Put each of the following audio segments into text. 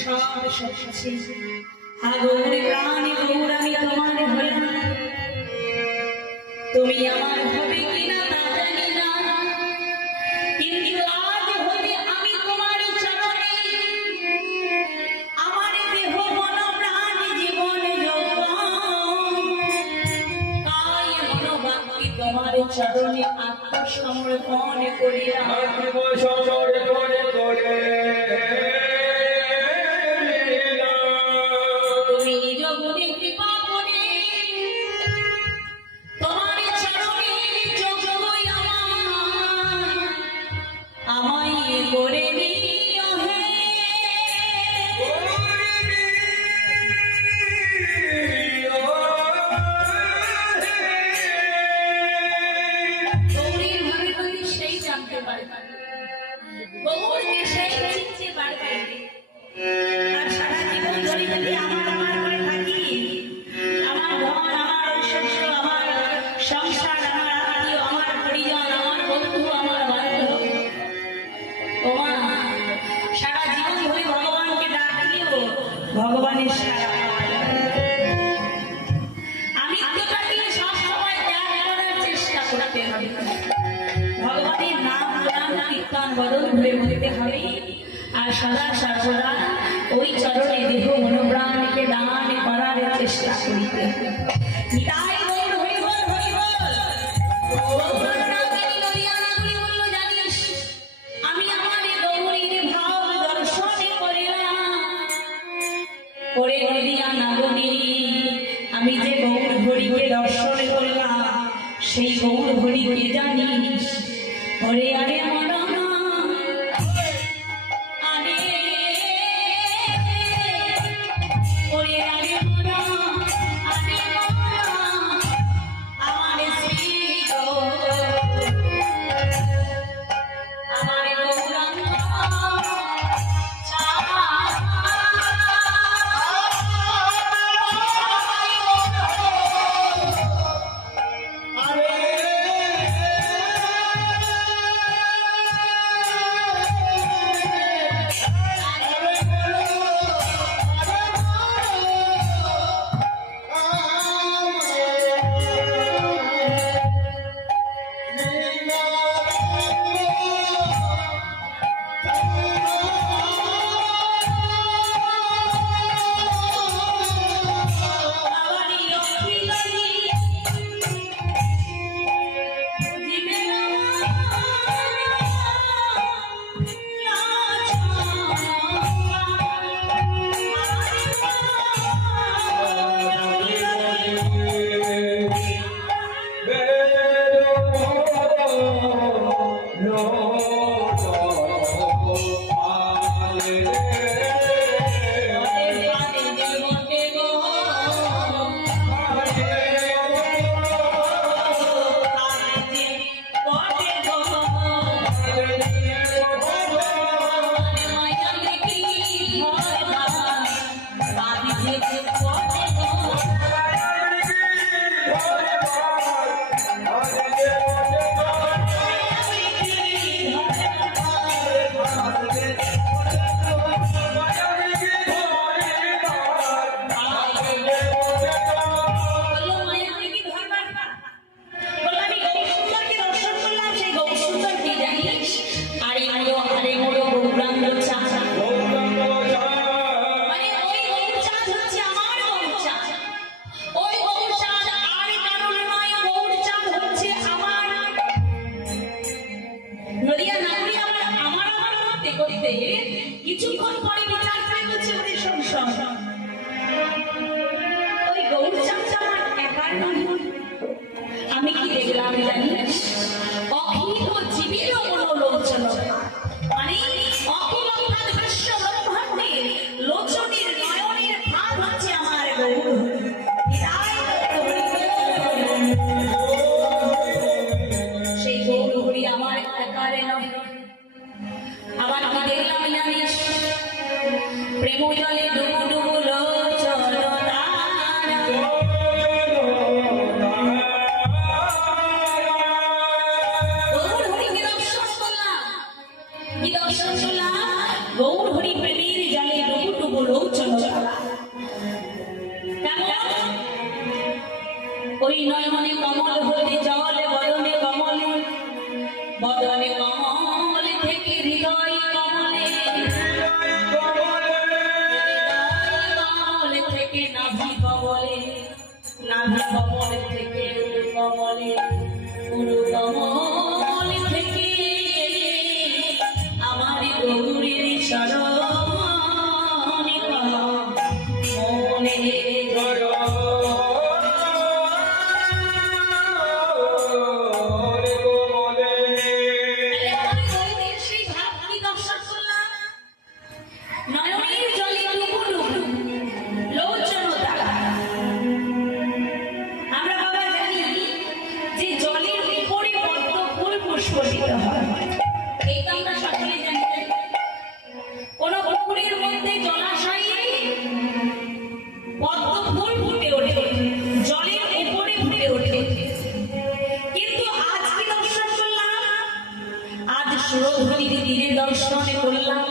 সব সবছে আগুনের প্রাণী গৌরামী তোমার হলাম তুমি আমার হবে চরণে আত্মসমর্পণ করিয়া সমর্পণ করে করার চেষ্টা করতে ভগবানের নাম হবে। আর সদা সর্বদা ওই চরণে দেহ মনোপ্রাণকে দান করার চেষ্টা করিতে Hare Amen. Shut up. সুরধ্বনির তীরে দর্শন করলাম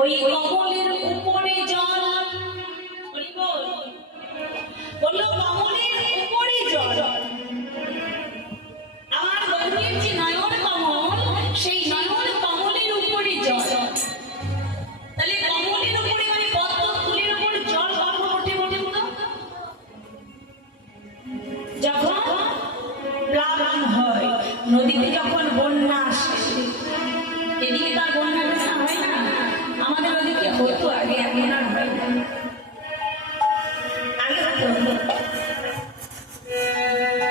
ওই কমলের উপরে জল। বলল নদীতে যখন বন্যা আসে এদিকে তার বন্যা